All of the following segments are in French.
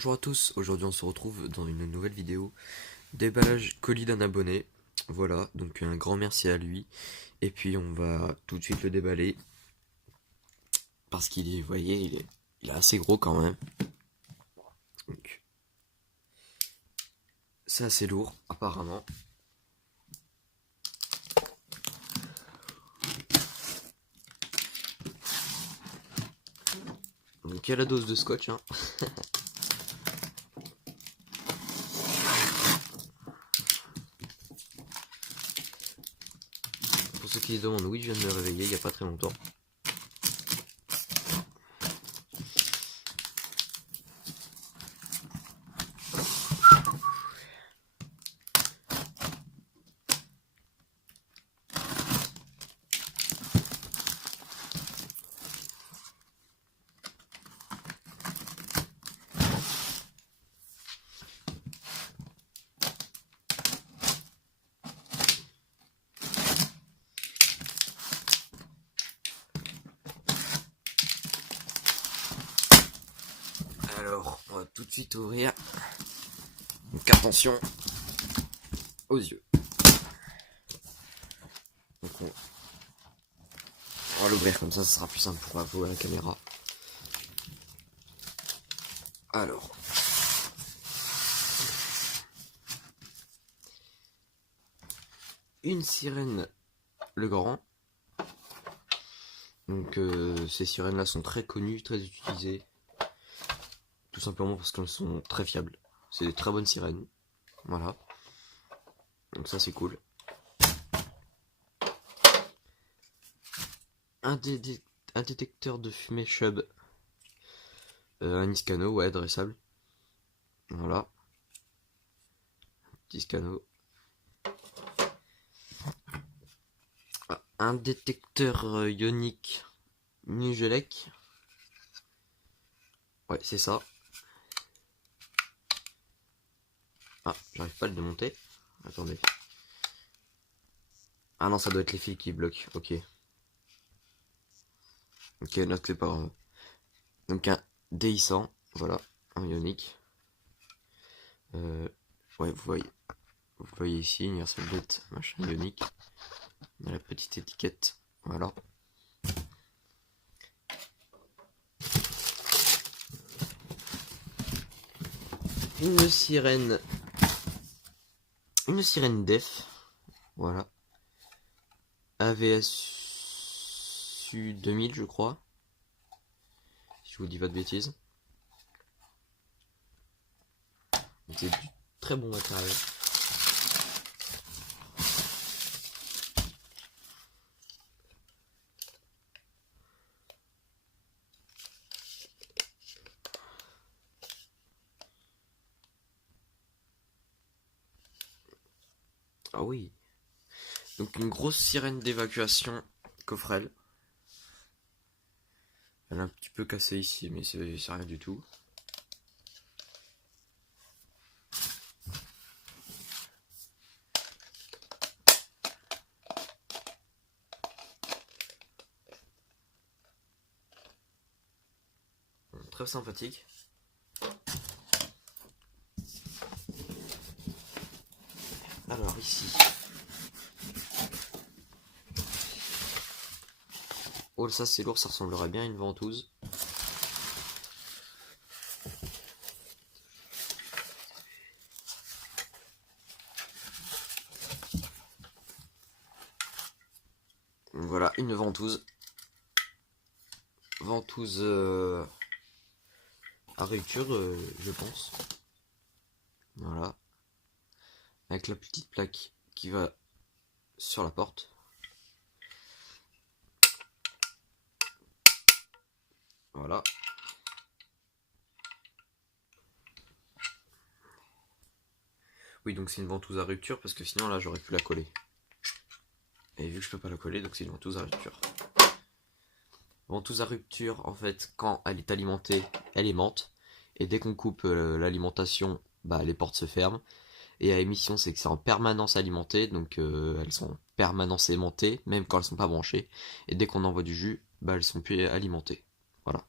Bonjour à tous, aujourd'hui on se retrouve dans une nouvelle vidéo déballage colis d'un abonné. Voilà, donc un grand merci à lui. Et puis on va tout de suite le déballer. Parce qu'il est, vous voyez, il est assez gros quand même. Donc, c'est assez lourd, apparemment. Donc il y a la dose de scotch, hein. Pour ceux qui se demandent, oui, je viens de me réveiller il n'y a pas très longtemps. Alors, on va tout de suite ouvrir. Donc attention aux yeux. Donc on va l'ouvrir comme ça sera plus simple pour voir la caméra. Alors, une sirène le grand. Donc ces sirènes là sont très connues, très utilisées. Tout simplement parce qu'elles sont très fiables. C'est des très bonnes sirènes. Voilà. Donc ça c'est cool. Un détecteur de fumée Chubb. Un Niskano, ouais, dressable. Voilà. Petit scano. Un détecteur ionique Nugelec. Ouais, c'est ça. Ah, j'arrive pas à le démonter. Attendez. Ah non, ça doit être les fils qui bloquent. Ok. Ok, note, c'est pas grave. Donc un déhissant. Voilà. Un ionique. Ouais, vous voyez ici, Universal Bait, machin ionique. On a la petite étiquette. Voilà. Une sirène def. Voilà. AVSU 2000, je crois. Si je vous dis pas de bêtises. C'est du très bon matériel. Ah oui. Donc une grosse sirène d'évacuation coffrel. Elle est un petit peu cassée ici, mais c'est rien du tout. Très sympathique. Alors ici. Oh ça c'est lourd, ça ressemblerait bien à une ventouse. Voilà, une ventouse. Ventouse à rupture, je pense. Voilà. Avec la petite plaque qui va sur la porte. Voilà. Oui, donc c'est une ventouse à rupture parce que sinon là j'aurais pu la coller. Et vu que je peux pas la coller, donc c'est une ventouse à rupture. Ventouse à rupture, en fait, quand elle est alimentée, elle aimante. Et dès qu'on coupe l'alimentation, bah, les portes se ferment. Et à émission, c'est que c'est en permanence alimenté, donc elles sont en permanence aimantées, même quand elles sont pas branchées. Et dès qu'on envoie du jus, bah, elles sont plus alimentées. Voilà.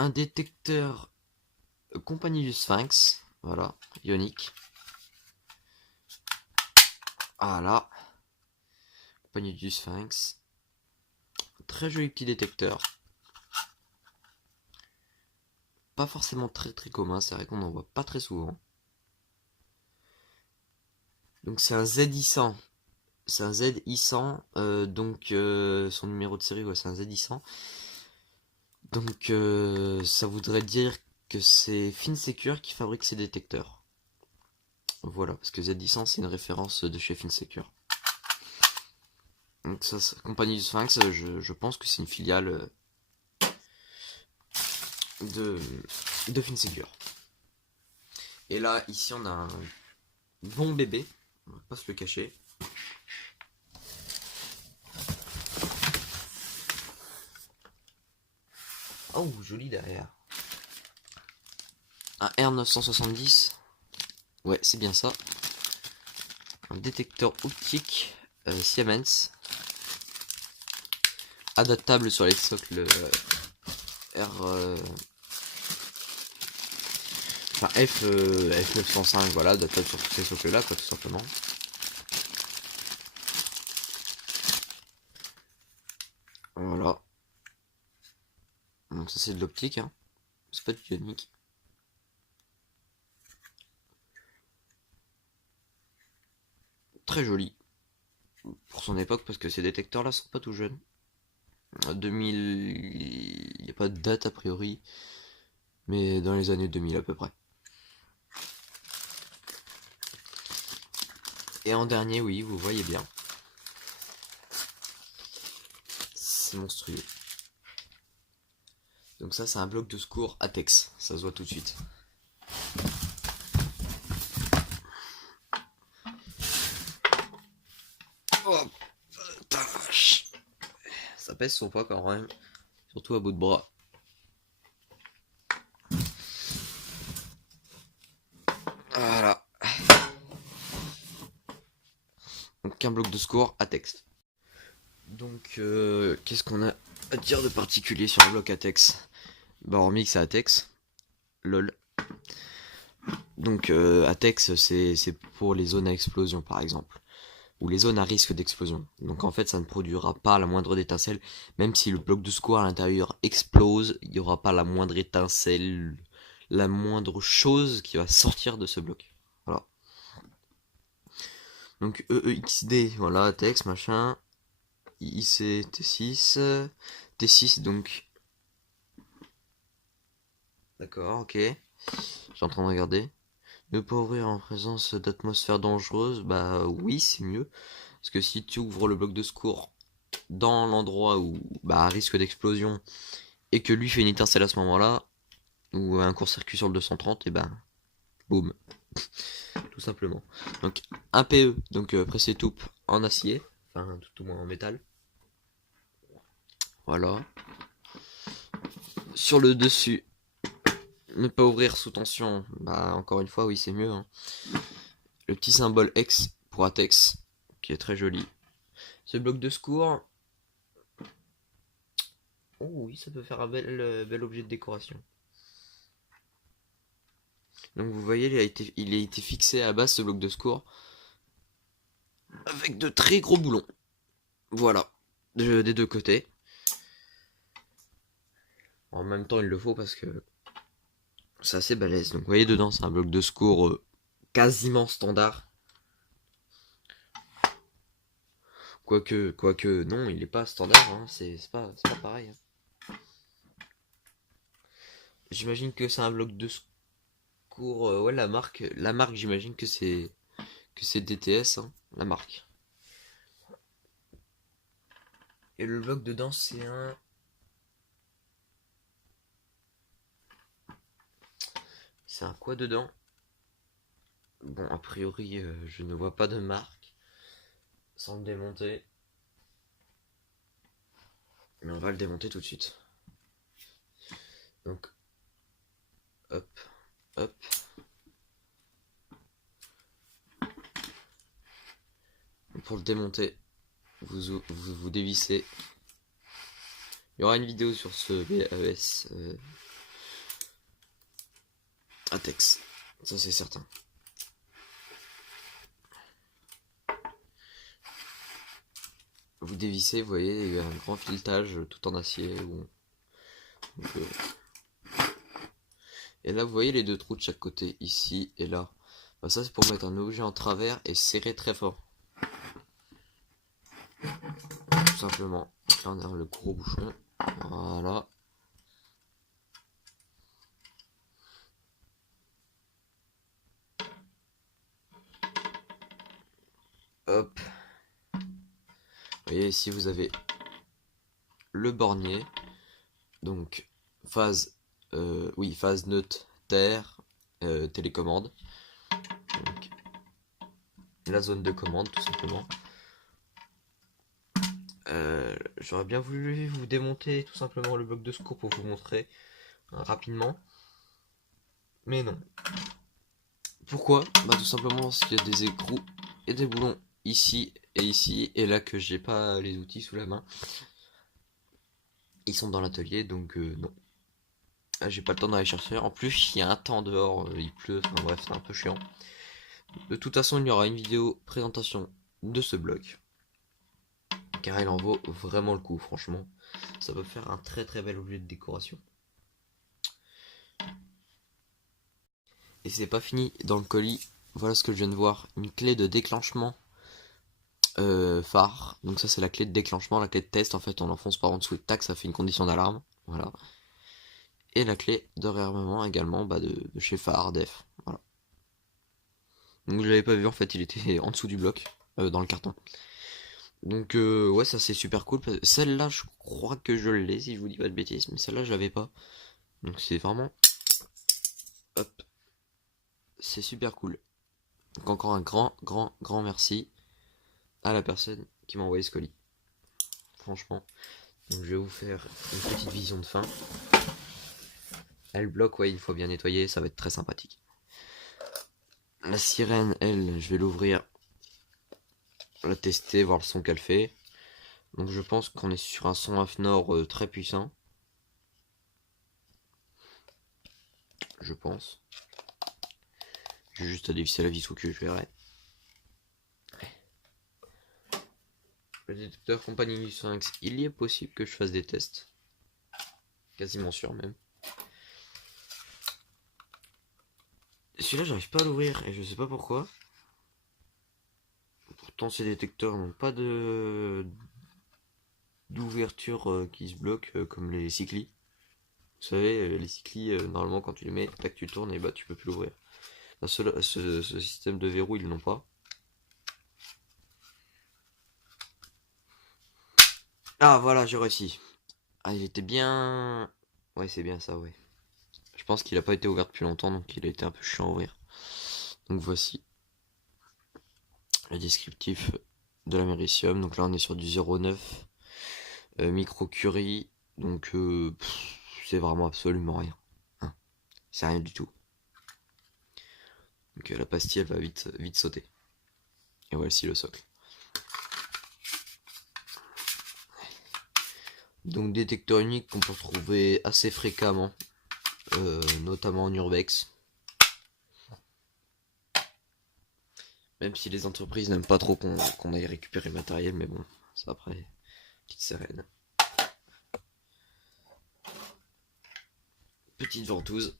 un détecteur compagnie du Sphinx, voilà, ionique. Voilà, compagnie du Sphinx. Très joli petit détecteur. Pas forcément très commun, c'est vrai qu'on n'en voit pas très souvent. Donc c'est un ZI100. C'est un ZI100, donc son numéro de série, ouais, c'est un ZI100. Donc ça voudrait dire que c'est FinSecure qui fabrique ces détecteurs. Voilà, parce que ZI100 c'est une référence de chez FinSecure. Donc ça, compagnie du Sphinx, je pense que c'est une filiale de FinSecure. Et là, ici on a un bon bébé, on va pas se le cacher. Oh, joli derrière. Un R970. Ouais, c'est bien ça. Un détecteur optique Siemens. Adaptable sur les socles F905, voilà, adaptable sur tous ces socles là, quoi, tout simplement. Voilà. Donc ça c'est de l'optique, hein. C'est pas du ionique. Très joli. Pour son époque, parce que ces détecteurs là sont pas tout jeunes. 2000, il n'y a pas de date a priori, mais dans les années 2000 à peu près. Et en dernier, oui, vous voyez bien. C'est monstrueux. Donc ça, c'est un bloc de secours Atex. Ça se voit tout de suite. Oh, ça pèse son poids quand même. Surtout à bout de bras. Voilà. Donc un bloc de secours Atex. Donc qu'est-ce qu'on a à dire de particulier sur un bloc Atex? Bah hormis que c'est Atex. LOL. Donc Atex c'est pour les zones à explosion par exemple. Ou les zones à risque d'explosion. Donc en fait ça ne produira pas la moindre étincelle. Même si le bloc de secours à l'intérieur explose, il n'y aura pas la moindre étincelle, la moindre chose qui va sortir de ce bloc. Voilà. Donc EEXD, voilà, Atex, machin. IC T6. T6 donc. D'accord, ok. J'ai en train de regarder. Ne pas ouvrir en présence d'atmosphère dangereuse, bah oui, c'est mieux. Parce que si tu ouvres le bloc de secours dans l'endroit où, bah, à risque d'explosion, et que lui fait une étincelle à ce moment-là, ou un court-circuit sur le 230, et ben, boum. Tout simplement. Donc, un PE, donc pressé toupe en acier, enfin, tout au moins en métal. Voilà. Sur le dessus, ne pas ouvrir sous tension, bah, encore une fois, oui, c'est mieux, hein. Le petit symbole X pour Atex, qui est très joli. Ce bloc de secours, oh oui, ça peut faire un bel objet de décoration. Donc vous voyez, il a été fixé à base ce bloc de secours avec de très gros boulons. Voilà, des deux côtés. En même temps, il le faut parce que c'est assez balèze. Donc vous voyez, dedans, c'est un bloc de secours quasiment standard. Quoique, non, il est pas standard, hein. C'est pas pareil, hein. J'imagine que c'est un bloc de secours. Ouais, la marque, j'imagine que c'est DTS, hein, la marque. Et le bloc dedans, c'est un. C'est un quoi dedans? Bon, a priori, je ne vois pas de marque. Sans le démonter. Mais on va le démonter tout de suite. Donc, hop, hop. Pour le démonter, vous dévissez. Il y aura une vidéo sur ce BAES Atex, ça c'est certain. Vous dévissez, vous voyez, il y a un grand filetage tout en acier. Donc, et là, vous voyez les deux trous de chaque côté, ici et là. Bah, ça, c'est pour mettre un objet en travers et serrer très fort. Tout simplement. Donc là, on a le gros bouchon. Voilà. Hop. Vous voyez, ici, vous avez le bornier. Donc, phase neutre, terre, télécommande. Donc, la zone de commande, tout simplement. J'aurais bien voulu vous démonter tout simplement le bloc de secours pour vous montrer rapidement. Mais non. Pourquoi? Bah tout simplement parce qu'il y a des écrous et des boulons ici, et là que j'ai pas les outils sous la main. Ils sont dans l'atelier, donc non. J'ai pas le temps d'aller chercher. En plus, il y a un temps dehors, il pleut, enfin bref, c'est un peu chiant. De toute façon, il y aura une vidéo présentation de ce bloc. Car il en vaut vraiment le coup, franchement. Ça peut faire un très très bel objet de décoration. Et c'est pas fini dans le colis. Voilà ce que je viens de voir. Une clé de déclenchement phare. Donc ça c'est la clé de déclenchement, la clé de test. En fait on l'enfonce par en dessous et tac, ça fait une condition d'alarme. Voilà. Et la clé de réarmement également de chez phare def. Voilà. Donc je l'avais pas vu, en fait il était en dessous du bloc, dans le carton. Donc ouais, ça c'est super cool. Celle-là je crois que je l'ai si je vous dis pas de bêtises, mais celle-là je l'avais pas. Donc c'est vraiment... Hop. C'est super cool. Donc encore un grand merci à la personne qui m'a envoyé ce colis. Franchement. Donc je vais vous faire une petite vision de fin. Elle bloque, ouais, il faut bien nettoyer, ça va être très sympathique. La sirène, elle, je vais l'ouvrir, la tester, voir le son qu'elle fait. Donc je pense qu'on est sur un son AFNOR très puissant. Je pense. J'ai juste à dévisser la vis au cul, je verrai. Le détecteur compagnie du 5, il est possible que je fasse des tests. Quasiment sûr même. Celui-là, j'arrive pas à l'ouvrir et je sais pas pourquoi. Pourtant, ces détecteurs n'ont pas d'ouverture qui se bloque comme les cyclis. Vous savez, les cyclis, normalement, quand tu les mets, tac, tu tournes et bah tu peux plus l'ouvrir. Ce système de verrou, ils l'ont pas. Ah, voilà, j'ai réussi. Ah, il était bien... Ouais, c'est bien ça, ouais. Je pense qu'il a pas été ouvert depuis longtemps, donc il a été un peu chiant à ouvrir. Donc voici le descriptif de l'américium. Donc là, on est sur du 0,9 microcurie. Donc c'est vraiment absolument rien. Hein, c'est rien du tout. Donc la pastille, elle va vite sauter. Et voici le socle. Donc détecteur unique qu'on peut retrouver assez fréquemment, notamment en urbex. Même si les entreprises n'aiment pas trop qu'on aille récupérer le matériel, mais bon, ça après, petite sirène. Petite ventouse.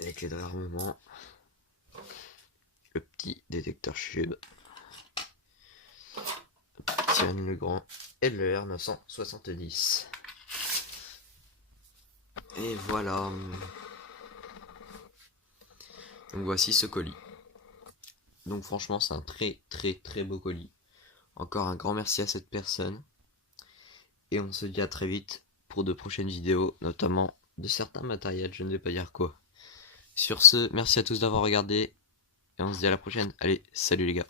Les clés de réarmement. Le petit détecteur chube. Sirène Legrand et le R970. Et voilà. Donc voici ce colis. Donc franchement c'est un très beau colis. Encore un grand merci à cette personne. Et on se dit à très vite pour de prochaines vidéos, notamment de certains matériels, je ne vais pas dire quoi. Sur ce, merci à tous d'avoir regardé. Et on se dit à la prochaine. Allez, salut les gars.